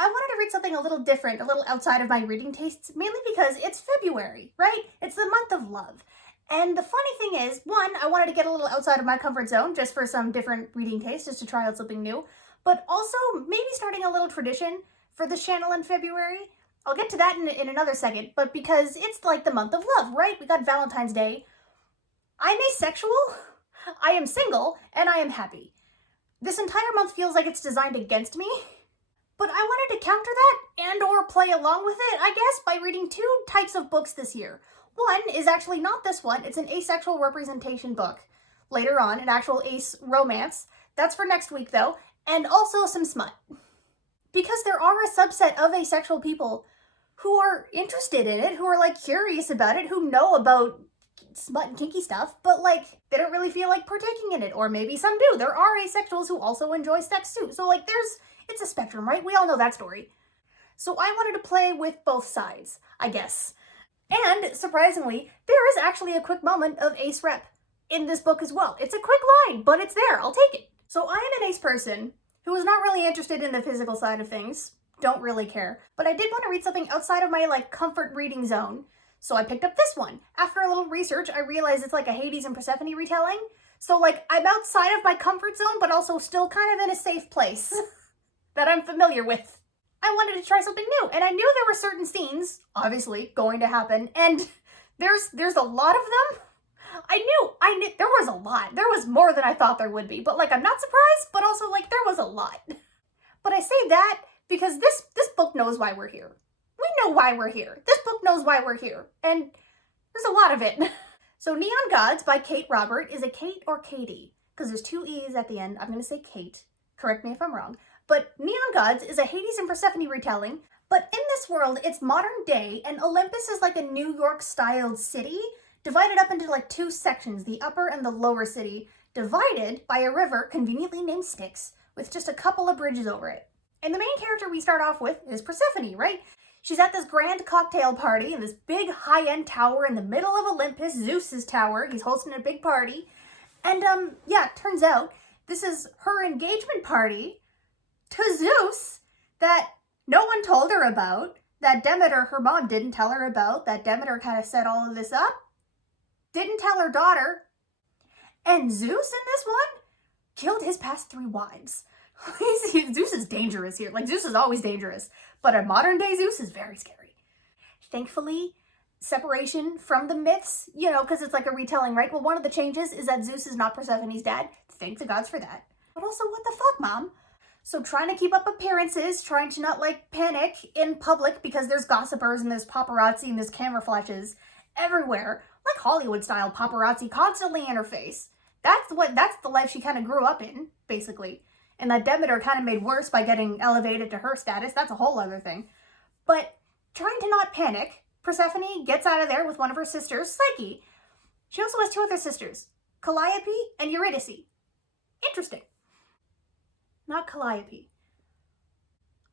I wanted to read something a little different, a little outside of my reading tastes, mainly because it's February, right? It's the month of love. And the funny thing is, one, I wanted to get a little outside of my comfort zone just for some different reading tastes, just to try out something new, but also maybe starting a little tradition for this channel in February. I'll get to that in another second, but because it's like the month of love, right? We got Valentine's Day. I'm asexual, I am single, and I am happy. This entire month feels like it's designed against me, but I wanted to counter that and or play along with it, I guess, by reading two types of books this year. One is actually not this one, it's an asexual representation book. Later on, an actual ace romance. That's for next week though, and also some smut. Because there are a subset of asexual people who are interested in it, who are like curious about it, who know about smut and kinky stuff, but like they don't really feel like partaking in it, or maybe some do. There are asexuals who also enjoy sex too. So like it's a spectrum, right? We all know that story. So I wanted to play with both sides, I guess. And surprisingly, there is actually a quick moment of ace rep in this book as well. It's a quick line, but it's there. I'll take it. So I am an ace person who is not really interested in the physical side of things. Don't really care. But I did want to read something outside of my like comfort reading zone. So I picked up this one. After a little research, I realized it's like a Hades and Persephone retelling. So like I'm outside of my comfort zone, but also still kind of in a safe place that I'm familiar with. I wanted to try something new, and I knew there were certain scenes, obviously, going to happen, and there's a lot of them. I knew there was a lot. There was more than I thought there would be, but like I'm not surprised, but also like there was a lot. But I say that because this book knows why we're here. We know why we're here. This book knows why we're here, and there's a lot of it. So Neon Gods by Katee Robert is a Kate or Katie, because there's two E's at the end. I'm going to say Kate. Correct me if I'm wrong. But Neon Gods is a Hades and Persephone retelling, but in this world, it's modern day, and Olympus is like a New York-styled city, divided up into like two sections, the upper and the lower city, divided by a river conveniently named Styx, with just a couple of bridges over it. And the main character we start off with is Persephone, right? She's at this grand cocktail party in this big high-end tower in the middle of Olympus, Zeus's tower. He's hosting a big party. And yeah, it turns out this is her engagement party to Zeus that no one told her about, that Demeter, her mom, didn't tell her about, that Demeter kind of set all of this up, didn't tell her daughter, and Zeus in this one killed his past 3 wives. Zeus is dangerous here. Like, Zeus is always dangerous, but a modern day Zeus is very scary. Thankfully, separation from the myths, you know, because it's like a retelling, right? Well, one of the changes is that Zeus is not Persephone's dad. Thank the gods for that. But also, what the fuck, Mom? So trying to keep up appearances, trying to not like panic in public because there's gossipers and there's paparazzi and there's camera flashes everywhere, like Hollywood style paparazzi constantly in her face. That's the life she kind of grew up in, basically. And that Demeter kind of made worse by getting elevated to her status. That's a whole other thing. But trying to not panic, Persephone gets out of there with one of her sisters, Psyche. She also has 2 other sisters, Calliope and Eurydice. Interesting. Not Calliope.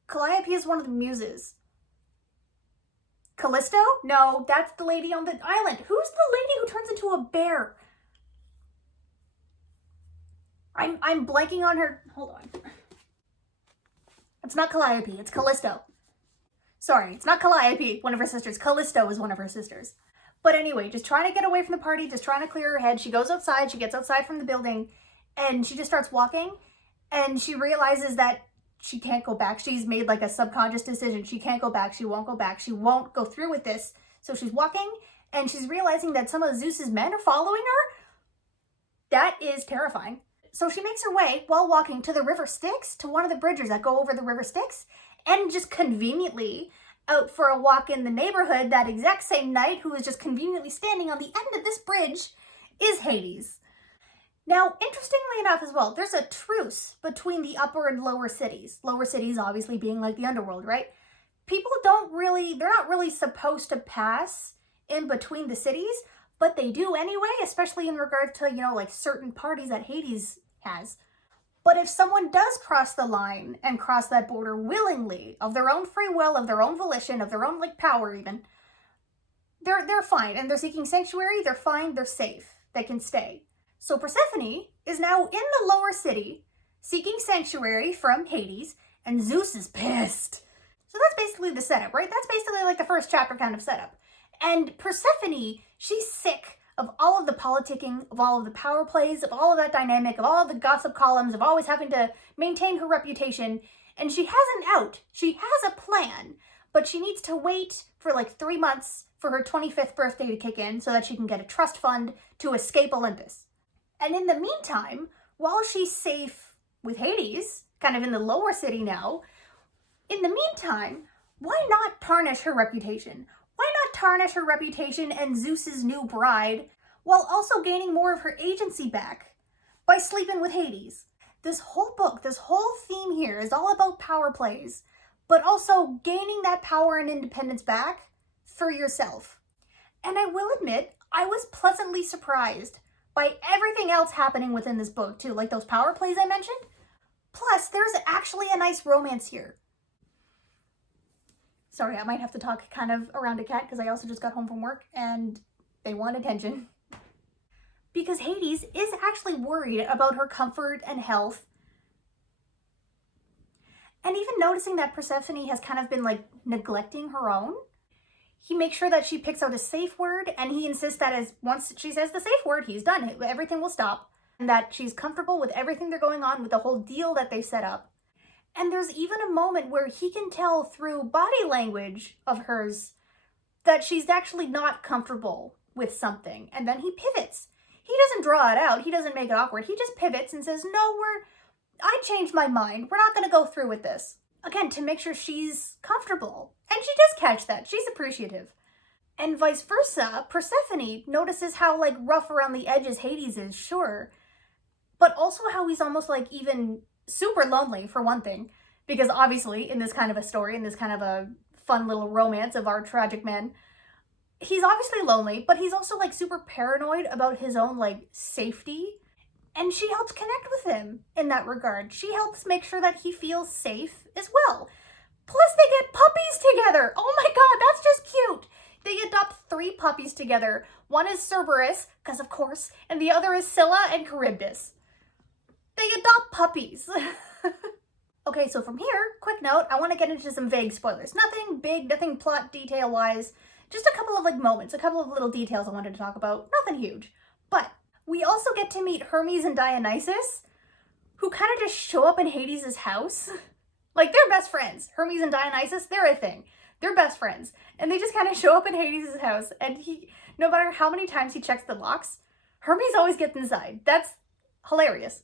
Calliope is one of the muses. Callisto? No, that's the lady on the island. Who's the lady who turns into a bear? I'm blanking on her. Hold on. It's not Calliope, it's Callisto. Sorry, it's not Calliope, one of her sisters. Callisto is one of her sisters. But anyway, just trying to get away from the party, just trying to clear her head. She goes outside, she gets outside from the building, and she just starts walking. And she realizes that she can't go back. She's made like a subconscious decision. She can't go back. She won't go back. She won't go through with this. So she's walking and she's realizing that some of Zeus's men are following her. That is terrifying. So she makes her way while walking to the River Styx, to one of the bridges that go over the River Styx, and just conveniently out for a walk in the neighborhood that exact same night, who is just conveniently standing on the end of this bridge, is Hades. Now, interestingly enough as well, there's a truce between the upper and lower cities. Lower cities obviously being like the underworld, right? People they're not really supposed to pass in between the cities, but they do anyway, especially in regard to, you know, like certain parties that Hades has. But if someone does cross the line and cross that border willingly, of their own free will, of their own volition, of their own like power even, they're fine. And they're seeking sanctuary, they're fine, they're safe. They can stay. So Persephone is now in the lower city, seeking sanctuary from Hades, and Zeus is pissed. So that's basically the setup, right? That's basically like the first chapter kind of setup. And Persephone, she's sick of all of the politicking, of all of the power plays, of all of that dynamic, of all of the gossip columns, of always having to maintain her reputation. And she has an out. She has a plan, but she needs to wait for like 3 months for her 25th birthday to kick in so that she can get a trust fund to escape Olympus. And in the meantime, while she's safe with Hades, kind of in the lower city now, in the meantime, why not tarnish her reputation? Why not tarnish her reputation and Zeus's new bride while also gaining more of her agency back by sleeping with Hades? This whole book, this whole theme here is all about power plays, but also gaining that power and independence back for yourself. And I will admit, I was pleasantly surprised by everything else happening within this book too, like those power plays I mentioned. Plus, there's actually a nice romance here. Sorry, I might have to talk kind of around a cat because I also just got home from work and they want attention. Because Hades is actually worried about her comfort and health. And even noticing that Persephone has kind of been like neglecting her own. He makes sure that she picks out a safe word, and he insists that once she says the safe word, he's done. Everything will stop. And that she's comfortable with everything they're going on, with the whole deal that they set up. And there's even a moment where he can tell through body language of hers that she's actually not comfortable with something. And then he pivots. He doesn't draw it out. He doesn't make it awkward. He just pivots and says, no, I changed my mind. We're not going to go through with this. Again, to make sure she's comfortable. And she does catch that. She's appreciative. And vice versa, Persephone notices how like rough around the edges Hades is, sure. But also how he's almost like even super lonely, for one thing, because obviously in this kind of a story, in this kind of a fun little romance of our tragic men, he's obviously lonely, but he's also like super paranoid about his own like safety, and she helps connect with him in that regard. She helps make sure that he feels safe as well. Plus they get puppies together. Oh my god, that's just cute. They adopt 3 puppies together. One is Cerberus, because of course, and the other is Scylla and Charybdis. They adopt puppies. Okay, so from here, quick note, I want to get into some vague spoilers. Nothing big, nothing plot detail-wise, just a couple of like moments, a couple of little details I wanted to talk about. Nothing huge. But we also get to meet Hermes and Dionysus, who kind of just show up in Hades' house. Like, they're best friends. Hermes and Dionysus, they're a thing. They're best friends. And they just kind of show up in Hades' house, and no matter how many times he checks the locks, Hermes always gets inside. That's hilarious.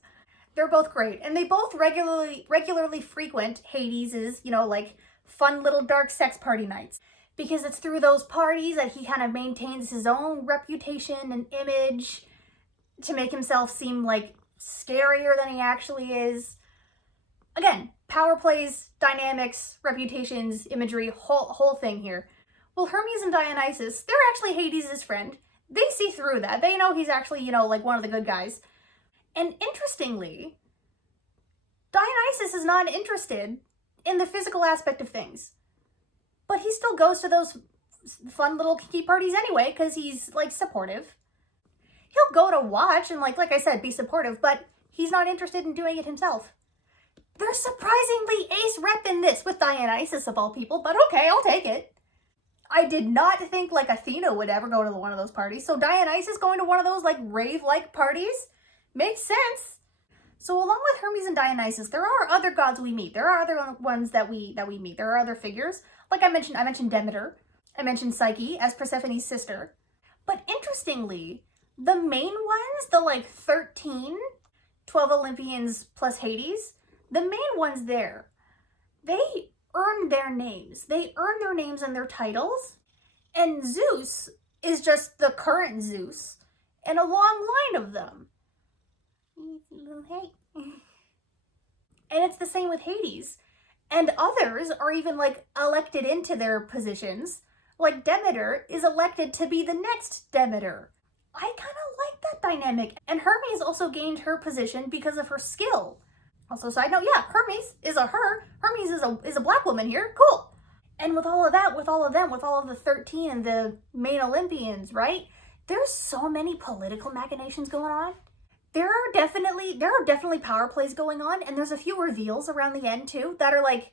They're both great, and they both regularly frequent Hades' like fun little dark sex party nights, because it's through those parties that he kind of maintains his own reputation and image to make himself seem like scarier than he actually is. Again, power plays, dynamics, reputations, imagery, whole thing here. Well, Hermes and Dionysus, they're actually Hades' friend. They see through that. They know he's actually, like one of the good guys. And interestingly, Dionysus is not interested in the physical aspect of things. But he still goes to those fun little kiki parties anyway, because he's, like, supportive. He'll go to watch and, like I said, be supportive, but he's not interested in doing it himself. They're surprisingly ace rep in this, with Dionysus of all people, but okay, I'll take it. I did not think, like, Athena would ever go to one of those parties, so Dionysus going to one of those, like, rave-like parties makes sense. So along with Hermes and Dionysus, there are other gods we meet. There are other ones that we meet. There are other figures. Like I mentioned Demeter. I mentioned Psyche as Persephone's sister. But interestingly, the main ones, the like 12 Olympians plus Hades, the main ones there, they earn their names. They earn their names and their titles. And Zeus is just the current Zeus and a long line of them. And it's the same with Hades. And others are even like elected into their positions. Like Demeter is elected to be the next Demeter. I kind of like that dynamic. And Hermes also gained her position because of her skill. Also, side note, yeah, Hermes is a her. Hermes is a black woman here. Cool. And with all of that, with all of them, with all of the 13 and the main Olympians, right? There's so many political machinations going on. There are definitely power plays going on, and there's a few reveals around the end too that are like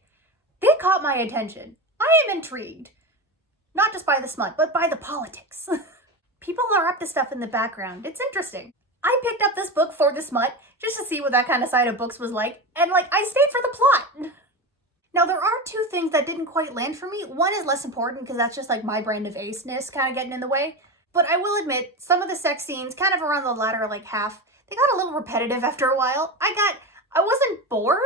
They caught my attention. I am intrigued. Not just by the smut, but by the politics. People are up to stuff in the background. It's interesting. I picked up this book for the smut, just to see what that kind of side of books was like, and I stayed for the plot. Now, there are two things that didn't quite land for me. One is less important, because that's just my brand of aceness kind of getting in the way. But I will admit, some of the sex scenes, kind of around the latter half, they got a little repetitive after a while. I wasn't bored,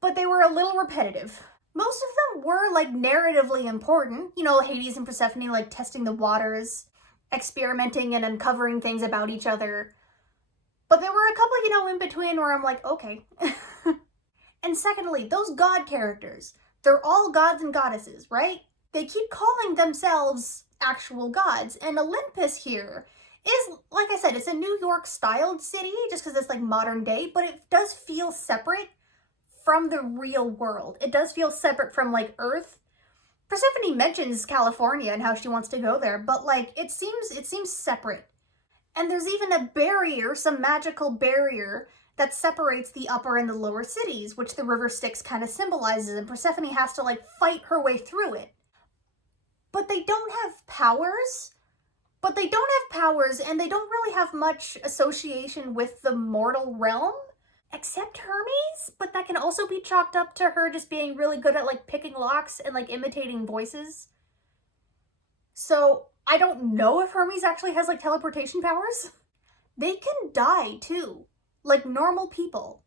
but they were a little repetitive. Most of them were narratively important. You know, Hades and Persephone testing the waters, experimenting and uncovering things about each other. But there were a couple, in between where I'm okay. And secondly, those god characters, they're all gods and goddesses, right? They keep calling themselves actual gods. And Olympus here is, like I said, it's a New York styled city just because it's modern day, but it does feel separate from the real world. It does feel separate from Earth. Persephone mentions California and how she wants to go there, but it seems separate. And there's even a barrier, some magical barrier that separates the upper and the lower cities, which the river Styx kind of symbolizes, and Persephone has to fight her way through it. But they don't have powers. And they don't really have much association with the mortal realm, except Hermes, but that can also be chalked up to her just being really good at picking locks and imitating voices. So I don't know if Hermes actually has teleportation powers. They can die too, like normal people.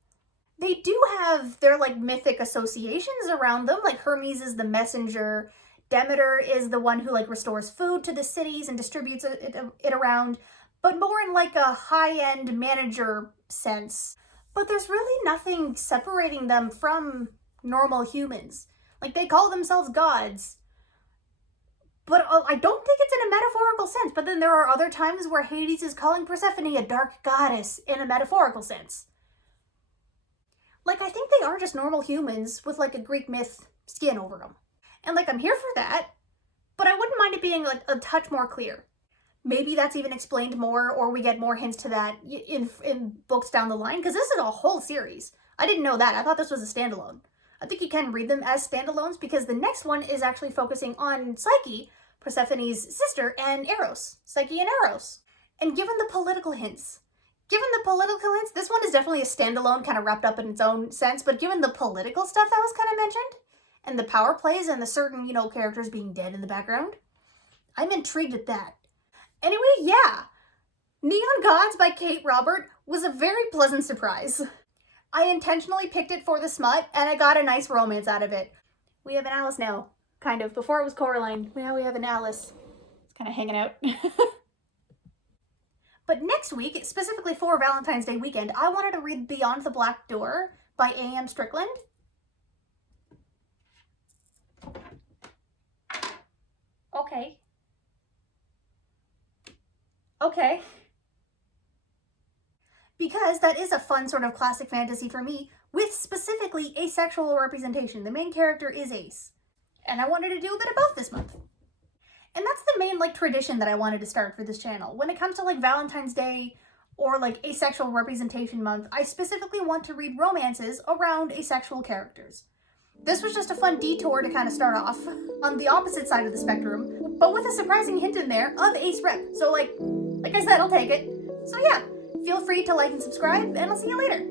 They do have their mythic associations around them, Hermes is the messenger, Demeter is the one who restores food to the cities and distributes it around, but more in a high-end manager sense. But there's really nothing separating them from normal humans. They call themselves gods. But I don't think it's in a metaphorical sense. But then there are other times where Hades is calling Persephone a dark goddess in a metaphorical sense. I think they are just normal humans with a Greek myth skin over them. And I'm here for that, but I wouldn't mind it being a touch more clear. Maybe that's even explained more, or we get more hints to that in books down the line, because this is a whole series. I didn't know that. I thought this was a standalone. I think you can read them as standalones, because the next one is actually focusing on Psyche, Persephone's sister, and Eros. Psyche and Eros. And given the political hints, this one is definitely a standalone, kind of wrapped up in its own sense, but given the political stuff that was kind of mentioned, and the power plays and the certain, characters being dead in the background, I'm intrigued at that. Anyway, yeah, Neon Gods by Katee Robert was a very pleasant surprise. I intentionally picked it for the smut, and I got a nice romance out of it. We have an Alice now, kind of. Before it was Coraline, now we have an Alice. It's kind of hanging out. But next week, specifically for Valentine's Day weekend, I wanted to read Beyond the Black Door by A.M. Strickland. Okay. Because that is a fun sort of classic fantasy for me, with specifically asexual representation. The main character is ace. And I wanted to do a bit of both this month. And that's the main tradition that I wanted to start for this channel. When it comes to Valentine's Day or asexual representation month, I specifically want to read romances around asexual characters. This was just a fun detour to kind of start off on the opposite side of the spectrum, but with a surprising hint in there of ace rep. So like I said, I'll take it. So yeah, feel free to like and subscribe, and I'll see you later.